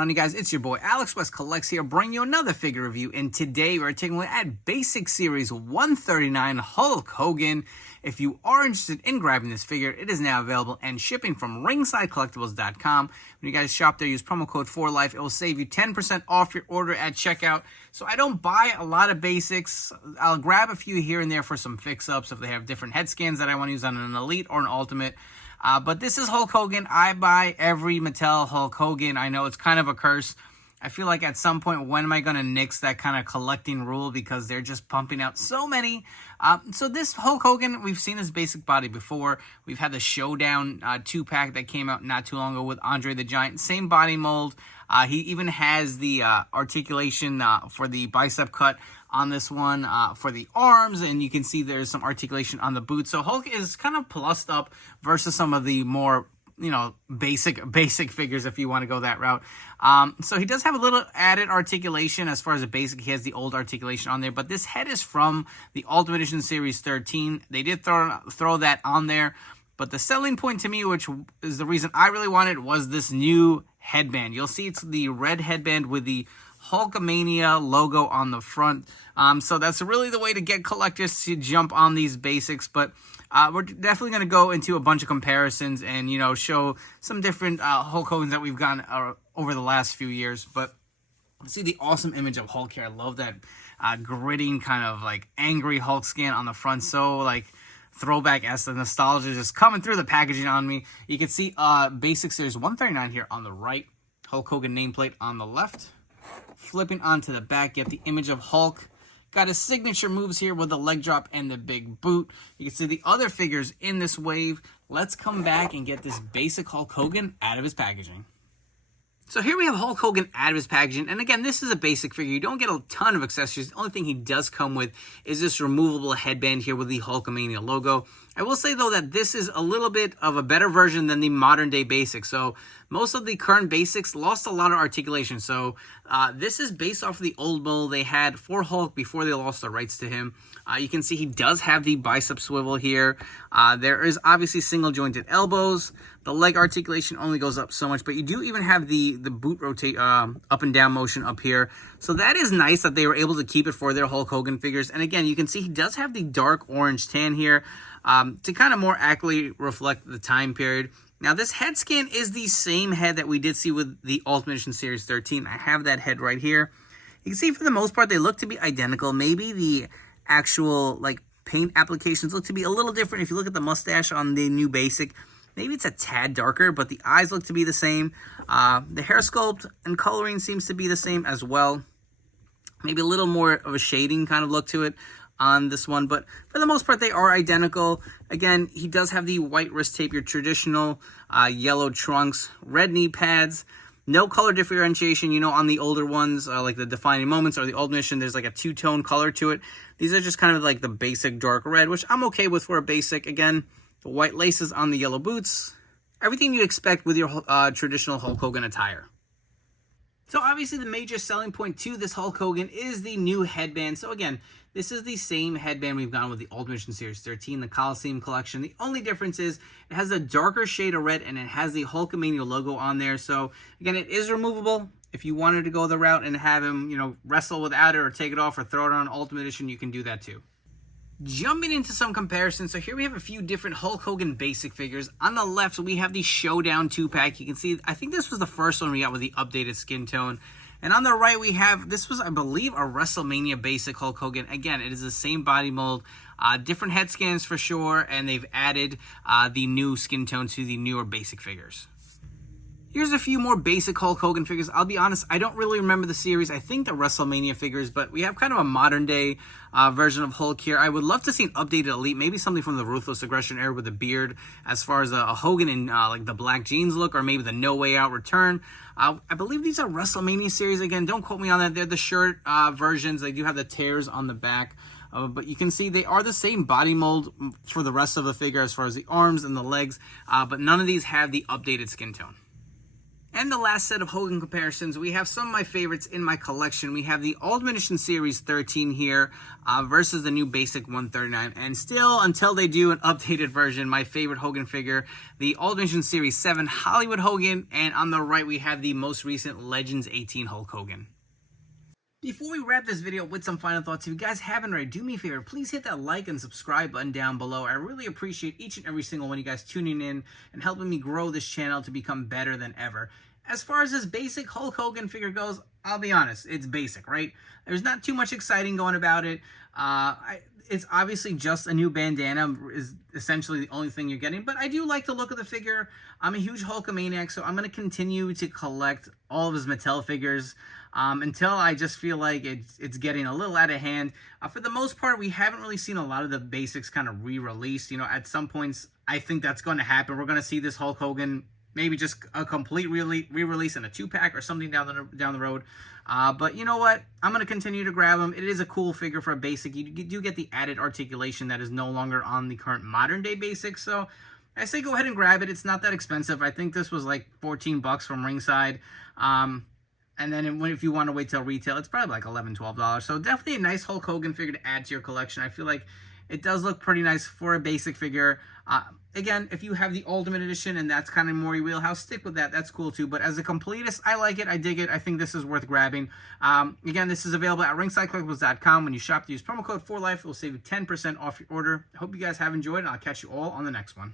going on, you guys? It's your boy Alex West Collects here, bringing you another figure review. And today we're taking a look at Basic Series 139 Hulk Hogan. If you are interested in grabbing this figure, it is now available and shipping from ringsidecollectibles.com. When you guys shop there, use promo code 4LIFE. It will save you 10% off your order at checkout. So I don't buy a lot of basics. I'll grab a few here and there for some fix-ups if they have different head scans that I want to use on an Elite or an Ultimate. But this is Hulk Hogan. I buy every Mattel Hulk Hogan. I know it's kind of a curse. I feel like at some point, when am I going to nix that kind of collecting rule? Because they're just pumping out so many. So this Hulk Hogan, we've seen his basic body before. We've had the Showdown 2-pack that came out not too long ago with Andre the Giant. Same body mold. He even has the articulation for the bicep cut on this one for the arms, and you can see there's some articulation on the boot. So Hulk is kind of plussed up versus some of the more, you know, basic figures if you want to go that route. So he does have a little added articulation as far as a basic. He has the old articulation on there, but this head is from the Ultimate Edition Series 13. They did throw that on there, but the selling point to me, which is the reason I really wanted, was this new headband. You'll see it's the red headband with the Hulkamania logo on the front. So that's really the way to get collectors to jump on these basics. But we're definitely going to go into a bunch of comparisons and, you know, show some different Hulk Hogan's that we've gotten over the last few years. But see the awesome image of Hulk here. I love that gritting kind of like angry Hulk scan on the front. So like throwback as the nostalgia just coming through the packaging on me. You can see Basic Series 139 here on the right. Hulk Hogan nameplate on the left. Flipping onto the back, get the image of Hulk. Got his signature moves here with the leg drop and the big boot. You can see the other figures in this wave. Let's come back and get this basic Hulk Hogan out of his packaging. So here we have Hulk Hogan out of his packaging. And again, this is a basic figure. You don't get a ton of accessories. The only thing he does come with is this removable headband here with the Hulkamania logo. I will say, though, that this is a little bit of a better version than the modern day basics. So most of the current basics lost a lot of articulation. So this is based off of the old mold they had for Hulk before they lost the rights to him. You can see he does have the bicep swivel here. There is obviously single jointed elbows. The leg articulation only goes up so much, but you do even have the boot rotate up and down motion up here. So that is nice that they were able to keep it for their Hulk Hogan figures. And again, you can see he does have the dark orange tan here to kind of more accurately reflect the time period. Now, this head scan is the same head that we did see with the Ultimate Edition Series 13. I have that head right here. You can see for the most part, they look to be identical. Maybe the actual like paint applications look to be a little different. If you look at the mustache on the new basic, maybe it's a tad darker, but the eyes look to be the same. The hair sculpt and coloring seems to be the same as well. Maybe a little more of a shading kind of look to it on this one, but for the most part, they are identical. Again, he does have the white wrist tape, your traditional yellow trunks, red knee pads, no color differentiation. You know, on the older ones, like the Defining Moments or the Old Mission, there's like a two-tone color to it. These are just kind of like the basic dark red, which I'm okay with for a basic. Again, the white laces on the yellow boots, everything you'd expect with your traditional Hulk Hogan attire. So obviously the major selling point to this Hulk Hogan is the new headband. So again, this is the same headband we've gone with the Ultimate Edition Series 13, the Coliseum Collection. The only difference is it has a darker shade of red and it has the Hulkamania logo on there. So again, it is removable. If you wanted to go the route and have him, you know, wrestle without it or take it off or throw it on Ultimate Edition, you can do that too. Jumping into some comparisons, so here we have a few different Hulk Hogan basic figures. On the left, we have the Showdown 2-pack. You can see, I think this was the first one we got with the updated skin tone. And on the right, we have, this was, I believe, a WrestleMania basic Hulk Hogan. Again, it is the same body mold, different head scans for sure, and they've added the new skin tone to the newer basic figures. Here's a few more basic Hulk Hogan figures. I'll be honest, I don't really remember the series. I think the WrestleMania figures, but we have kind of a modern day version of Hulk here. I would love to see an updated Elite, maybe something from the Ruthless Aggression era with a beard, as far as a Hogan in like the black jeans look, or maybe the No Way Out return. I believe these are WrestleMania series. Again, don't quote me on that. They're the shirt versions. They do have the tears on the back. But you can see they are the same body mold for the rest of the figure as far as the arms and the legs, but none of these have the updated skin tone. And the last set of Hogan comparisons, we have some of my favorites in my collection. We have the Ultimate Edition Series 13 here versus the new Basic 139. And still, until they do an updated version, my favorite Hogan figure, the Ultimate Edition Series 7 Hollywood Hogan. And on the right, we have the most recent Legends 18 Hulk Hogan. Before we wrap this video with some final thoughts, if you guys haven't already, do me a favor, please hit that like and subscribe button down below. I really appreciate each and every single one of you guys tuning in and helping me grow this channel to become better than ever. As far as this basic Hulk Hogan figure goes, I'll be honest, it's basic, right? There's not too much exciting going about it. It's obviously just a new bandana is essentially the only thing you're getting, but I do like the look of the figure. I'm a huge Hulkamaniac, so I'm going to continue to collect all of his Mattel figures until I just feel like it's getting a little out of hand. For the most part, we haven't really seen a lot of the basics kind of re-released. You know, at some points, I think that's going to happen. We're going to see this Hulk Hogan maybe just a complete re-release in a 2-pack or something down the road. But you know what? I'm going to continue to grab them. It is a cool figure for a basic. You do get the added articulation that is no longer on the current modern day basic. So I say go ahead and grab it. It's not that expensive. I think this was like 14 bucks from Ringside. And then if you want to wait till retail, it's probably like $11, $12. So definitely a nice Hulk Hogan figure to add to your collection. I feel like it does look pretty nice for a basic figure. Again, if you have the Ultimate Edition and that's kind of more your wheelhouse, stick with that. That's cool too. But as a completist, I like it. I dig it. I think this is worth grabbing. Again, this is available at ringsidecollectibles.com. When you shop, use promo code 4LIFE. It will save you 10% off your order. I hope you guys have enjoyed, and I'll catch you all on the next one.